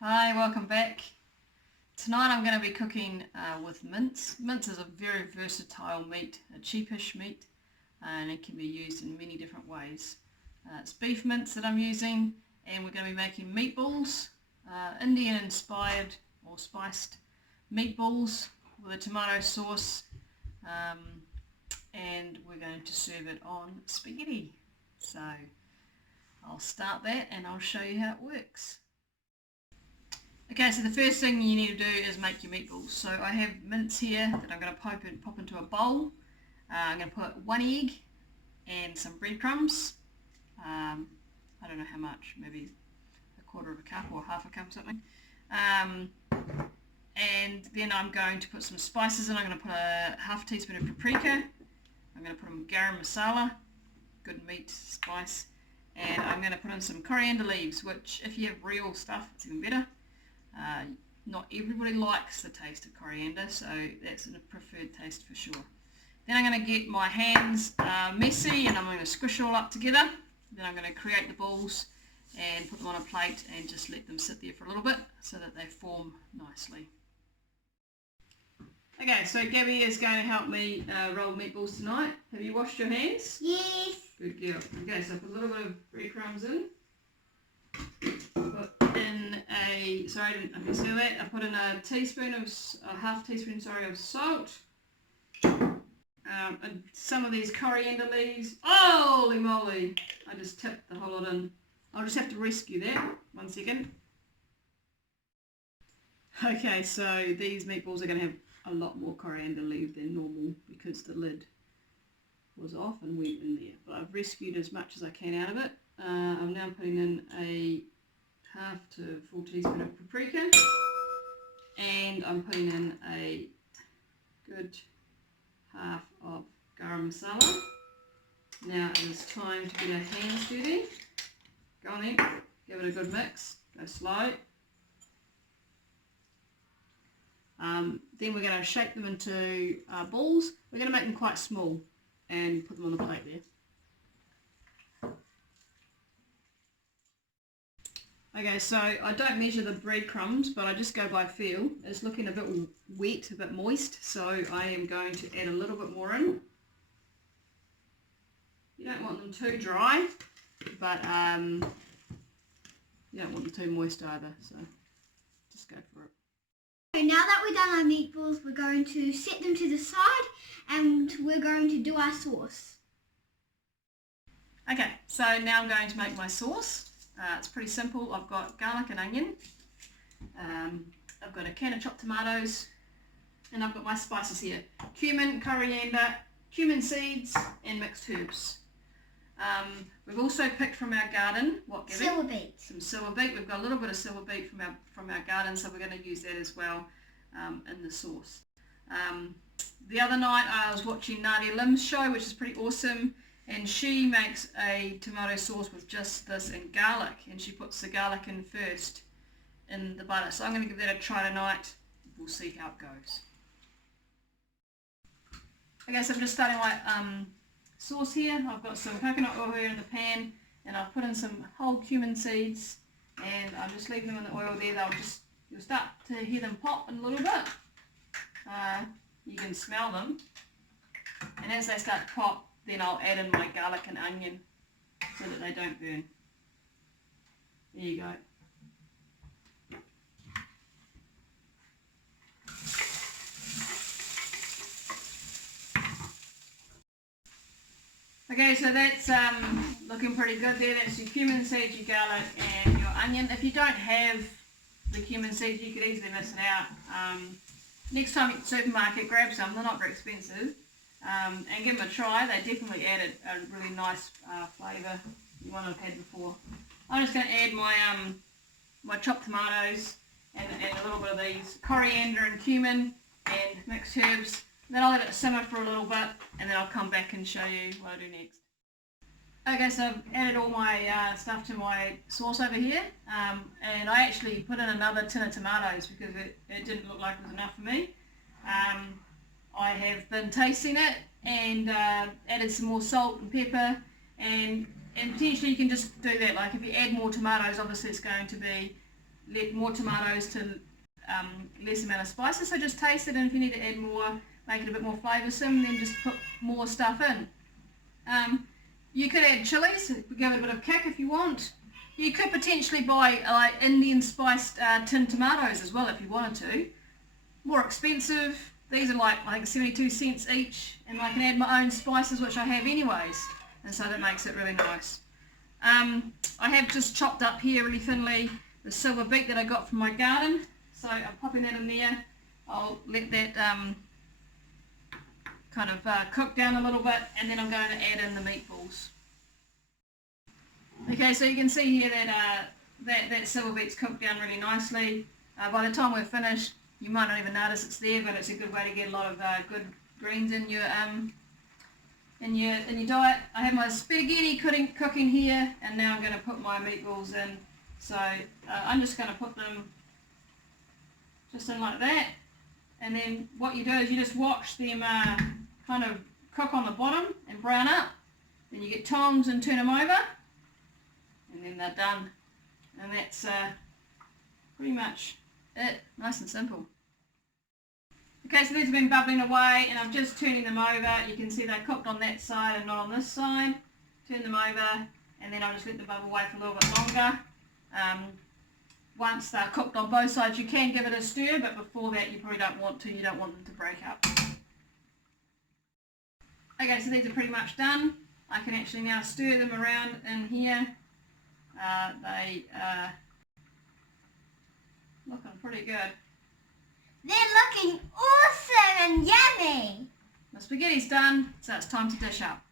Hi, welcome back. Tonight I'm going to be cooking with mince. Mince is a very versatile meat, a cheapish meat, and it can be used in many different ways. It's beef mince that I'm using, and we're going to be making meatballs, Indian inspired or spiced meatballs with a tomato sauce, and we're going to serve it on spaghetti. So I'll start that and I'll show you how it works. Okay, so the first thing you need to do is make your meatballs. So I have mince here that I'm going to pop into a bowl. I'm going to put 1 egg and some breadcrumbs. I don't know how much, maybe 1/4 of a cup or half a cup or something. And then I'm going to put some spices in. I'm going to put a half teaspoon of paprika. I'm going to put in garam masala, good meat spice. And I'm going to put in some coriander leaves, which if you have real stuff, it's even better. Not everybody likes the taste of coriander, so that's a preferred taste for sure. Then I'm going to get my hands messy and I'm going to squish it all up together. Then I'm going to create the balls and put them on a plate and just let them sit there for a little bit so that they form nicely. Okay, so Gabby is going to help me roll meatballs tonight. Have you washed your hands? Yes. Good girl. Okay, so I put a little bit of breadcrumbs in. Put in sorry, I didn't see that. I put in a half teaspoon of salt. And some of these coriander leaves. Holy moly! I just tipped the whole lot in. I'll just have to rescue that. 1 second. Okay, so these meatballs are going to have a lot more coriander leaf than normal because the lid was off and went in there. But I've rescued as much as I can out of it. I'm now putting in a half to full teaspoon of paprika, and I'm putting in a good half of garam masala. Now it is time to get our hands dirty. Go on then, give it a good mix, go slow. Then we're going to shape them into balls. We're going to make them quite small and put them on the plate there. Okay, so I don't measure the breadcrumbs, but I just go by feel. It's looking a bit wet, a bit moist, so I am going to add a little bit more in. You don't want them too dry, but you don't want them too moist either, so just go for it. So now that we've done our meatballs, we're going to set them to the side and we're going to do our sauce. Okay, so now I'm going to make my sauce. It's pretty simple. I've got garlic and onion, I've got a can of chopped tomatoes, and I've got my spices here. Cumin, coriander, cumin seeds, and mixed herbs. We've also picked from our garden, what, Gabby? Silverbeet. Some silverbeet. We've got a little bit of silverbeet from our garden, so we're going to use that as well in the sauce. The other night I was watching Nadia Lim's show, which is pretty awesome. And she makes a tomato sauce with just this and garlic, and she puts the garlic in first in the butter. So I'm going to give that a try tonight. We'll see how it goes. Okay, so I'm just starting my sauce here. I've got some coconut oil here in the pan, and I've put in some whole cumin seeds, and I'm just leaving them in the oil there. You'll start to hear them pop in a little bit. You can smell them, and as they start to pop, then I'll add in my garlic and onion so that they don't burn. There you go. Okay, so that's looking pretty good there. That's your cumin seeds, your garlic and your onion. If you don't have the cumin seeds, you could easily miss it out. Next time at the supermarket, grab some. They're not very expensive. And give them a try. They definitely added a really nice flavour you won't have had before. I'm just going to add my my chopped tomatoes and a little bit of these coriander and cumin and mixed herbs. Then I'll let it simmer for a little bit, and then I'll come back and show you what I do next. Okay, so I've added all my stuff to my sauce over here, and I actually put in another tin of tomatoes because it didn't look like it was enough for me. I have been tasting it and added some more salt and pepper, and potentially you can just do that. Like if you add more tomatoes, obviously it's going to be more tomatoes to less amount of spices, so just taste it, and if you need to add more, make it a bit more flavoursome, then just put more stuff in. You could add chilies, give it a bit of kick if you want. You could potentially buy like Indian spiced tinned tomatoes as well if you wanted to. More expensive. These are like I think 72 cents each, and I can add my own spices, which I have anyways, and so that makes it really nice. I have just chopped up here really thinly the silver beet that I got from my garden, so I'm popping that in there. I'll let that kind of cook down a little bit, and then I'm going to add in the meatballs. Okay, so you can see here that that silver beet's cooked down really nicely. By the time we're finished, you might not even notice it's there, but it's a good way to get a lot of good greens in your diet. I have my spaghetti cooking here, and now I'm going to put my meatballs in. So I'm just going to put them just in like that, and then what you do is you just watch them kind of cook on the bottom and brown up. Then you get tongs and turn them over, and then they're done. And that's pretty much it. Nice and simple. Okay, so these have been bubbling away, and I'm just turning them over. You can see they're cooked on that side and not on this side. Turn them over, and then I'll just let them bubble away for a little bit longer. Once they're cooked on both sides, you can give it a stir, but before that you probably don't want to. You don't want them to break up. Okay, so these are pretty much done. I can actually now stir them around in here. They looking pretty good. They're looking awesome and yummy. The spaghetti's done, so it's time to dish up.